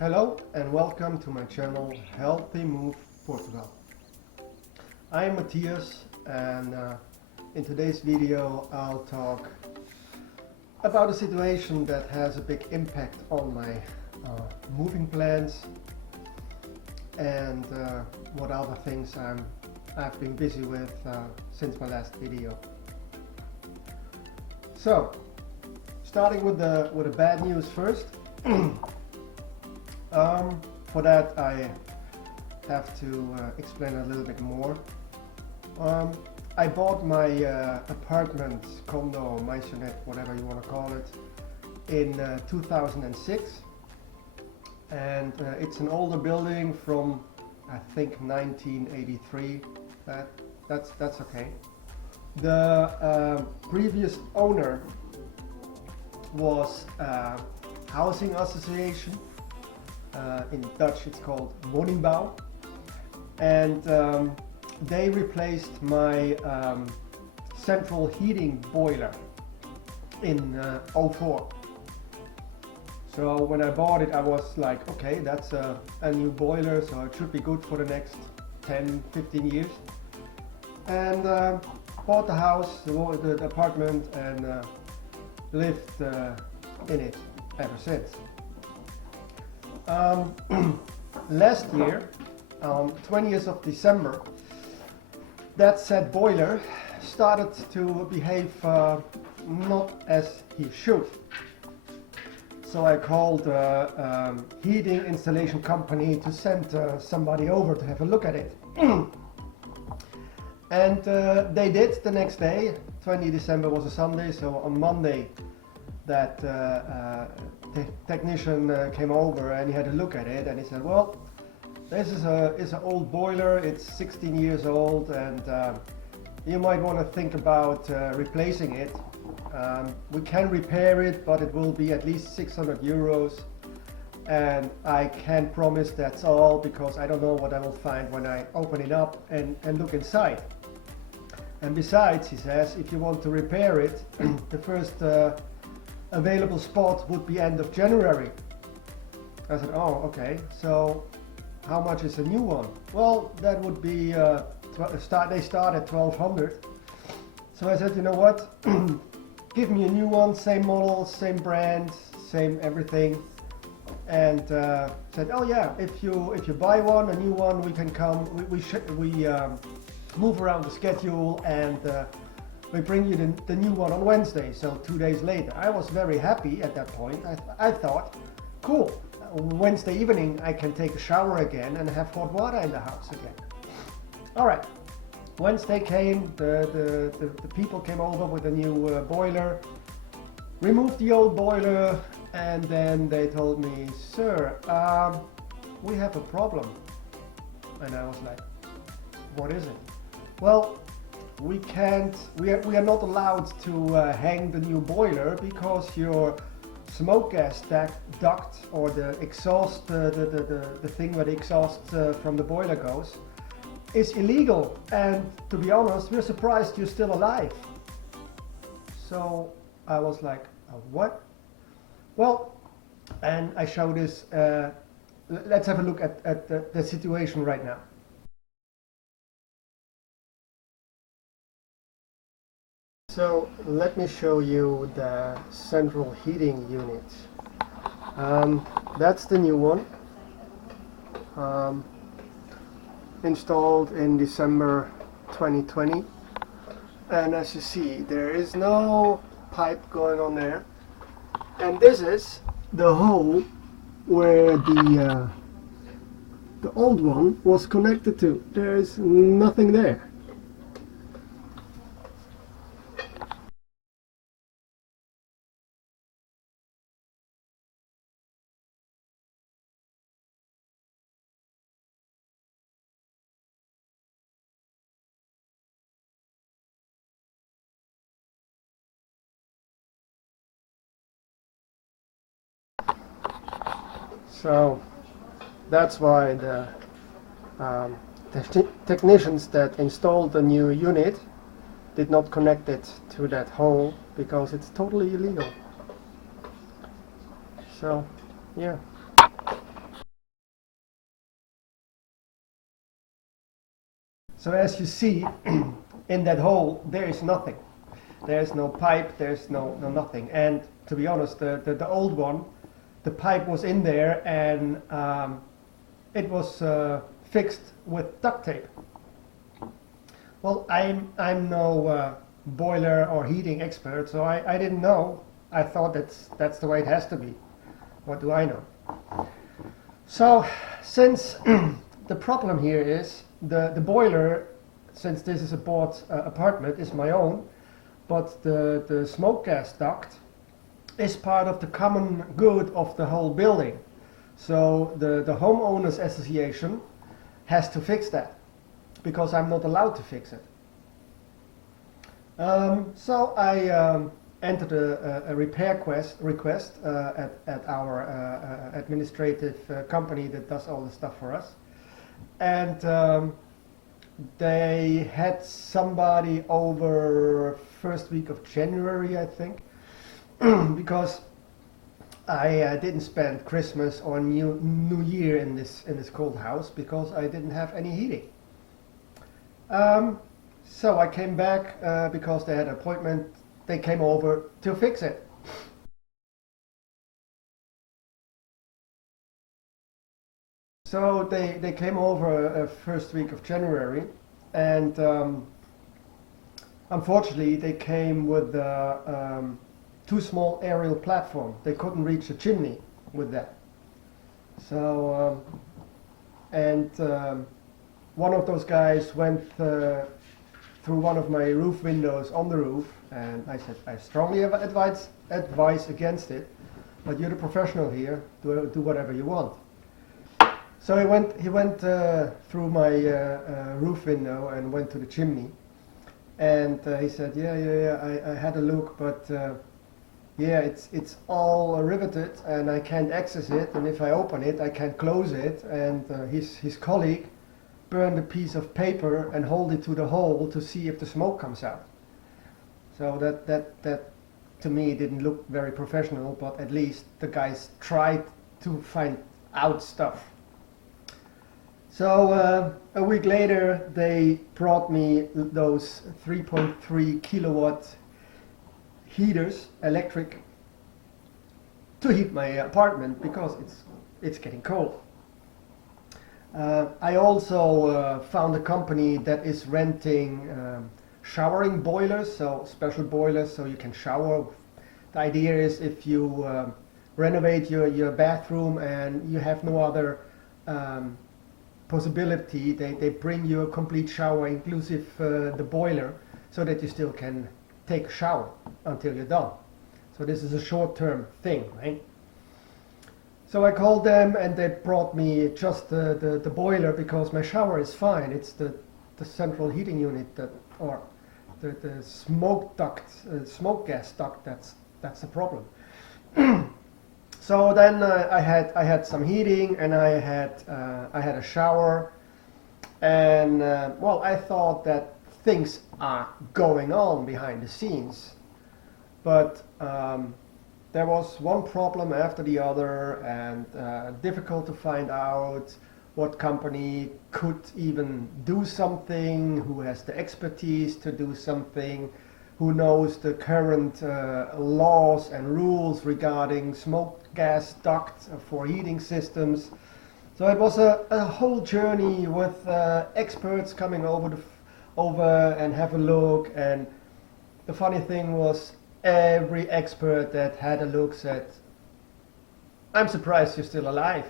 Hello and welcome to my channel Healthy Move Portugal. I am Matthias and in today's video I'll talk about a situation that has a big impact on my moving plans and what other things I've been busy with since my last video. So, starting with the bad news first. For that I have to explain a little bit more. I bought my apartment, condo, maisonette, whatever you want to call it, in 2006, and it's an older building from I think 1983. That's okay. The previous owner was a housing association. In Dutch it's called woningbouw, and they replaced my central heating boiler in 04. So when I bought it I was like, okay, that's a new boiler, so it should be good for the next 10-15 years, and bought the house, the apartment, and lived in it ever since. Last year, on 20th of December, that said boiler started to behave not as he should. So I called a heating installation company to send somebody over to have a look at it. And they did the next day. 20 December was a Sunday, so on Monday that the technician came over and he had a look at it, and he said, well, this is an old boiler, it's 16 years old, and you might want to think about replacing it. We can repair it, but it will be at least 600 euros, and I can't promise that's all because I don't know what I will find when I open it up and look inside. And besides, he says, if you want to repair it, the first available spot would be end of January. I said, oh, okay, so how much is a new one? Well, that would be, they start at 1200. So I said, you know what, give me a new one, same model, same brand, same everything. And said, oh yeah, if you buy one, a new one, we can come, we move around the schedule, and we bring you the new one on Wednesday, so 2 days later. I was very happy at that point. I thought, cool, Wednesday evening I can take a shower again and have hot water in the house again. Alright, Wednesday came, the people came over with a new boiler, removed the old boiler, and then they told me, sir, we have a problem. And I was like, what is it? Well, we are not allowed to hang the new boiler because your smoke gas duct, or the exhaust, the thing where the exhaust from the boiler goes, is illegal, and to be honest, we're surprised you're still alive. So I was like, what? Well, and I show this, let's have a look at the situation right now. So let me show you the central heating unit. That's the new one, installed in December 2020, and as you see, there is no pipe going on there, and this is the hole where the old one was connected to. There is nothing there. So that's why the technicians that installed the new unit did not connect it to that hole, because it's totally illegal. So yeah. So as you see, in that hole, there is nothing. There's no pipe, there's no nothing. And to be honest, the old one, the pipe was in there, and it was fixed with duct tape. Well, I'm no boiler or heating expert, so I didn't know. I thought that's the way it has to be. What do I know? So since the problem here is the boiler, since this is a bought apartment, is my own, but the smoke gas duct is part of the common good of the whole building. So the homeowners association has to fix that, because I'm not allowed to fix it. So I entered a repair request at our administrative company that does all the stuff for us. And they had somebody over first week of January, I think, because I didn't spend Christmas or New Year in this cold house because I didn't have any heating. So I came back because they had an appointment. They came over to fix it. So they came over first week of January, and unfortunately they came with too small aerial platform. They couldn't reach the chimney with that. So one of those guys went through one of my roof windows on the roof, and I said, I strongly advise against it, but you're the professional here, do whatever you want. So he went through my roof window and went to the chimney, and he said, I had a look, but yeah, it's all riveted and I can't access it, and if I open it I can't close it. And his colleague burned a piece of paper and hold it to the hole to see if the smoke comes out. So that to me didn't look very professional, but at least the guys tried to find out stuff. So a week later they brought me those 3.3 kilowatt heaters, electric, to heat my apartment because it's getting cold. I also found a company that is renting showering boilers, so special boilers so you can shower. The idea is if you renovate your bathroom and you have no other possibility, they bring you a complete shower inclusive the boiler, so that you still can take a shower until you're done. So this is a short-term thing, right? So I called them and they brought me just the boiler because my shower is fine. It's the central heating unit or the smoke duct, smoke gas duct, that's the problem. So then I had some heating and I had a shower, and well, I thought that things are going on behind the scenes, but there was one problem after the other, and difficult to find out what company could even do something, who has the expertise to do something, who knows the current laws and rules regarding smoke gas duct for heating systems. So it was a whole journey with experts coming over and have a look. And the funny thing was, every expert that had a look said, I'm surprised you're still alive.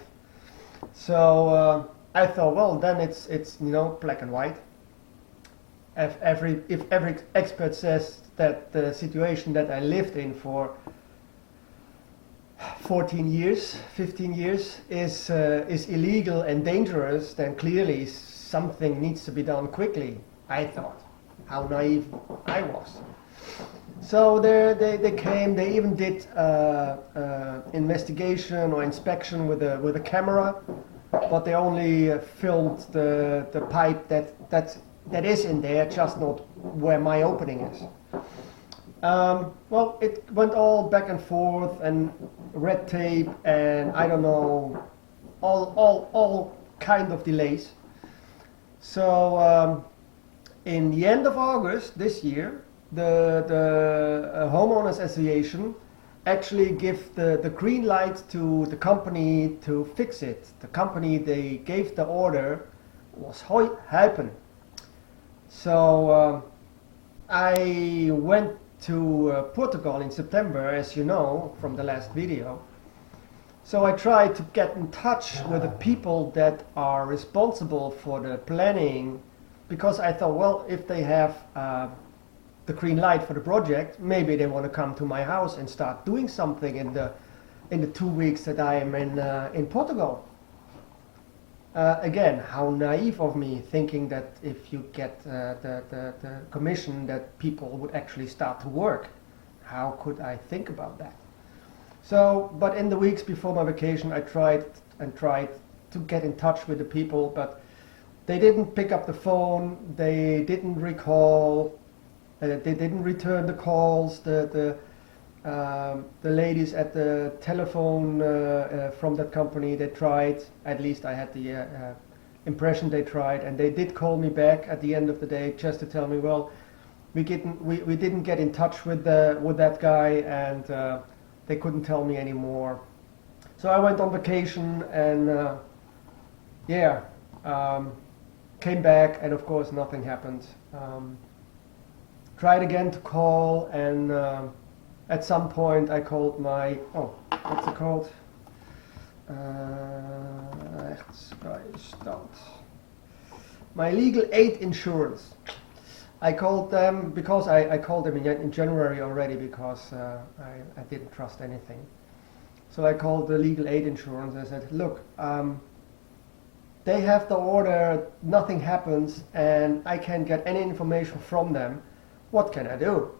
So I thought, well, then it's black and white. If every expert says that the situation that I lived in for 14 years, 15 years is illegal and dangerous, then clearly something needs to be done quickly, I thought. How naive I was. So they came, they even did investigation or inspection with a camera, but they only filmed the pipe that is in there, just not where my opening is. Well, it went all back and forth and red tape and I don't know, all kind of delays. So in the end of August this year, the homeowners association actually give the green light to the company to fix it. The company they gave the order was Huipen. So I went to Portugal in September, as you know from the last video. So I tried to get in touch with the people that are responsible for the planning, because I thought, well, if they have the green light for the project, maybe they want to come to my house and start doing something in the 2 weeks that I am in Portugal. Again, how naive of me, thinking that if you get the commission that people would actually start to work. How could I think about that? So, but in the weeks before my vacation, I tried to get in touch with the people, but they didn't pick up the phone, they didn't recall, they didn't return the calls. The ladies at the telephone from that company, they tried, at least I had the impression they tried, and they did call me back at the end of the day just to tell me, well, we didn't get in touch with that guy, and they couldn't tell me anymore. So I went on vacation and came back, and of course nothing happened. Tried again to call, and at some point I called my, what's it called? My legal aid insurance. I called them because I called them in January already, because I didn't trust anything. So I called the legal aid insurance. I said, look, they have the order, nothing happens, and I can't get any information from them. What can I do?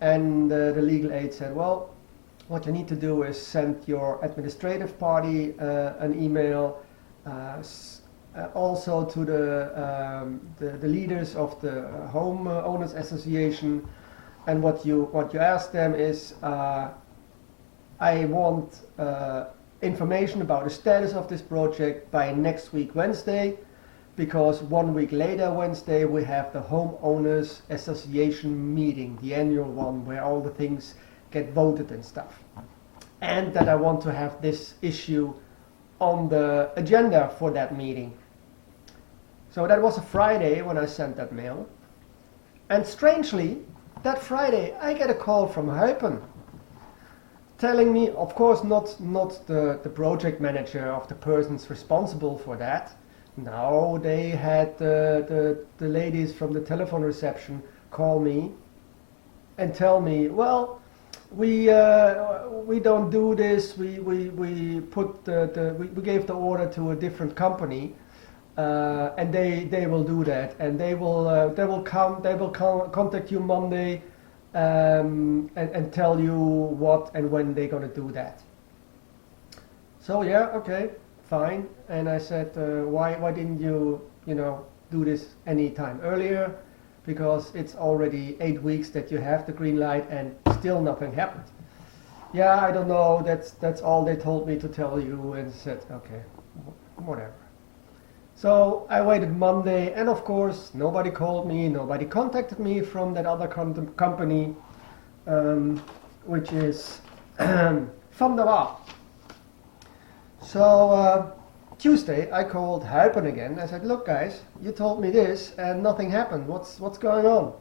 And the legal aid said, well, what you need to do is send your administrative party an email, also to the leaders of the homeowners association, and what you ask them is, I want information about the status of this project by next week Wednesday, because 1 week later Wednesday we have the homeowners association meeting, the annual one where all the things get voted and stuff, and that I want to have this issue on the agenda for that meeting. So that was a Friday when I sent that mail, and strangely that Friday I get a call from Huipen telling me, of course not the project manager of the persons responsible for that. No, they had the ladies from the telephone reception call me and tell me, well, we don't do this. We put we gave the order to a different company, and they will do that, and they will contact you Monday, and tell you what and when they're gonna do that. So yeah, okay, fine. And I said, why didn't you do this any time earlier? Because it's already 8 weeks that you have the green light and still nothing happened. Yeah, I don't know, that's all they told me to tell you, and said, okay, whatever. So I waited Monday, and of course nobody called me, nobody contacted me from that other company, which is Van der Waal. So Tuesday I called Huipen again. I said, look guys, you told me this and nothing happened. What's going on?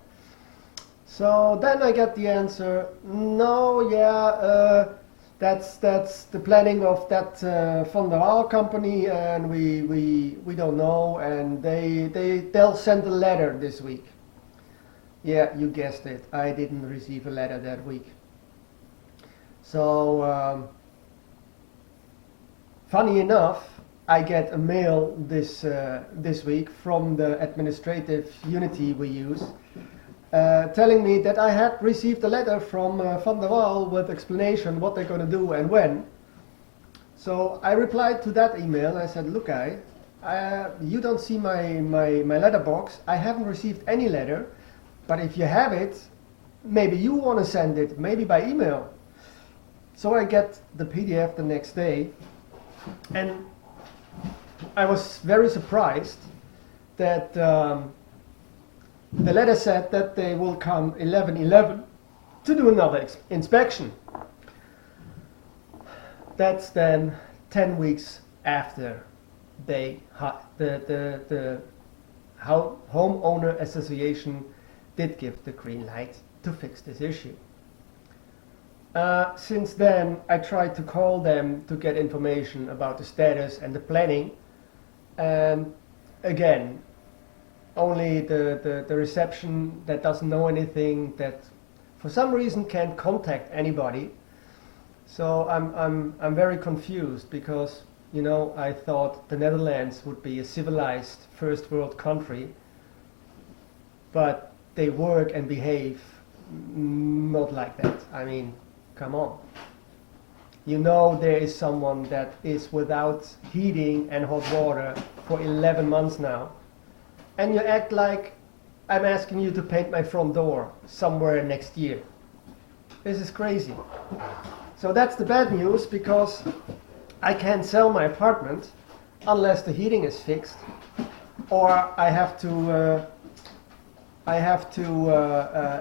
So then I get the answer, no, yeah, that's the planning of that Van der Waal company, and we don't know, and they'll send a letter this week. Yeah, you guessed it, I didn't receive a letter that week. So funny enough, I get a mail this week from the administrative unity we use, telling me that I had received a letter from Van der Waal with explanation what they're going to do and when. So I replied to that email. I said, look guy, you don't see my letterbox. I haven't received any letter, but if you have it, maybe you want to send it, maybe by email. So I get the PDF the next day, and I was very surprised that the letter said that they will come 11/11 to do another inspection. That's then 10 weeks after the homeowner association did give the green light to fix this issue. Since then, I tried to call them to get information about the status and the planning, and again, only the reception that doesn't know anything, that for some reason can't contact anybody. So I'm very confused, because I thought the Netherlands would be a civilized first world country, but they work and behave not like that. I mean, come on. There is someone that is without heating and hot water for 11 months now, and you act like I'm asking you to paint my front door somewhere next year. This is crazy. So that's the bad news, because I can't sell my apartment unless the heating is fixed, or I have to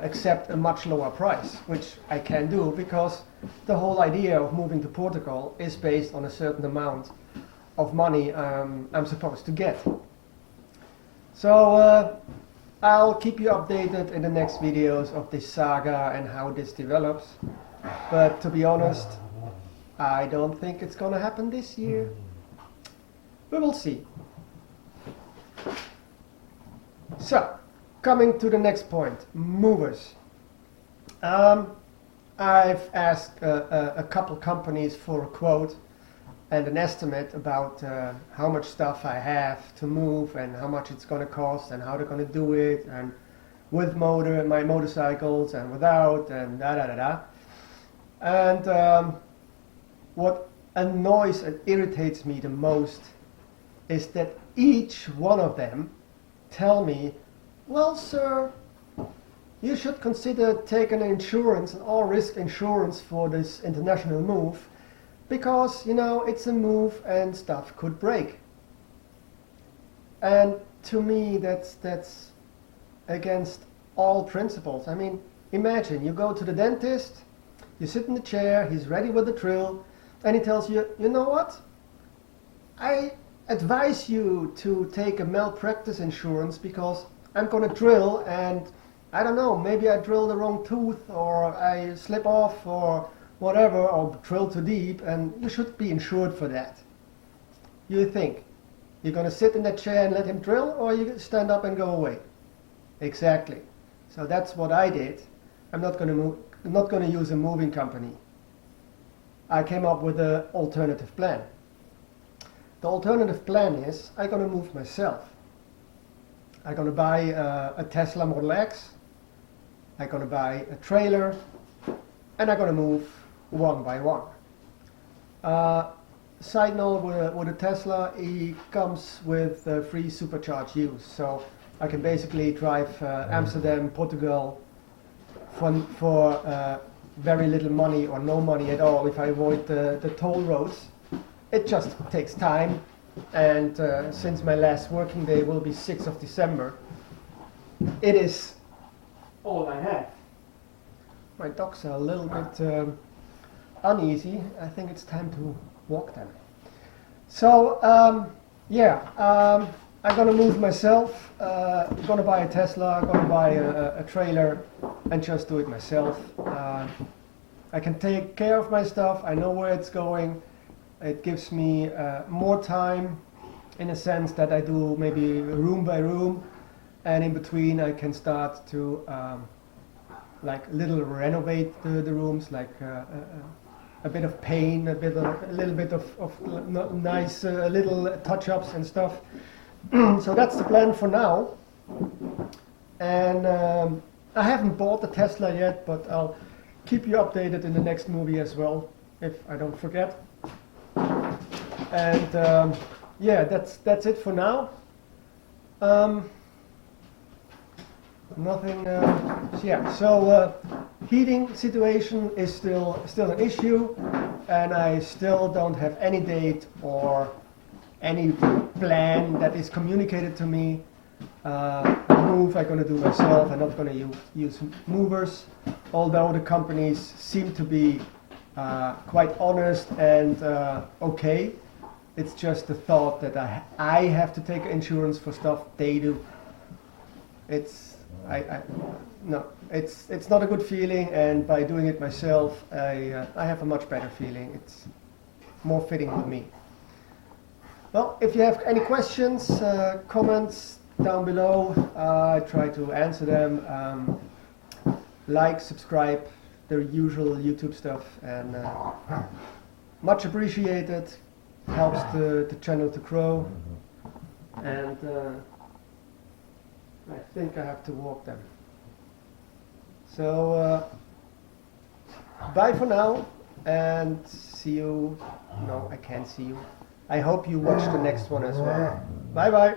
accept a much lower price, which I can do, because the whole idea of moving to Portugal is based on a certain amount of money I'm supposed to get. So I'll keep you updated in the next videos of this saga and how this develops. But to be honest, I don't think it's going to happen this year. We will see. So, coming to the next point, movers. I've asked a couple companies for a quote and an estimate about how much stuff I have to move and how much it's going to cost and how they're going to do it, and with my motorcycles and without, and da-da-da-da. And what annoys and irritates me the most is that each one of them tell me, well, sir, you should consider taking insurance, an all-risk insurance for this international move, because, it's a move and stuff could break. And to me, that's against all principles. I mean, imagine you go to the dentist, you sit in the chair, he's ready with the drill, and he tells you, you know what? I advise you to take a malpractice insurance, because I'm going to drill, and I don't know, maybe I drill the wrong tooth, or I slip off, or whatever, or drill too deep, and you should be insured for that. You think you're going to sit in that chair and let him drill, or you stand up and go away? Exactly. So that's what I did. I'm not going to use a moving company. I came up with an alternative plan. The alternative plan is I'm going to move myself. I'm going to buy a Tesla Model X. I'm going to buy a trailer, and I'm going to move one by one. Side note, with a Tesla, it comes with free supercharge use. So I can basically drive Amsterdam, Portugal for very little money or no money at all if I avoid the toll roads. It just takes time, and since my last working day will be 6th of December, it is all I have. My dogs are a little bit uneasy. I think it's time to walk them. So I'm gonna move myself. I'm gonna buy a Tesla. I'm gonna buy a trailer and just do it myself. I can take care of my stuff. I know where it's going. It gives me more time, in a sense that I do maybe room by room, and in between I can start to like little renovate the rooms, like a bit of paint, a little bit of nice little touch-ups and stuff. So that's the plan for now. And I haven't bought the Tesla yet, but I'll keep you updated in the next movie as well, if I don't forget. And that's it for now. Nothing. So heating situation is still an issue, and I still don't have any date or any plan that is communicated to me move I'm going to do myself. I'm not going to use movers, although the companies seem to be quite honest and okay. It's just the thought that I have to take insurance for stuff they do. It's it's not a good feeling, and by doing it myself, I have a much better feeling. It's more fitting with me. Well, if you have any questions, comments down below, I try to answer them. Like, subscribe, the usual YouTube stuff, and much appreciated. Helps the channel to grow. And I think I have to walk them. So bye for now, and see you. No, I can't see you. I hope you watch the next one as well. Bye bye.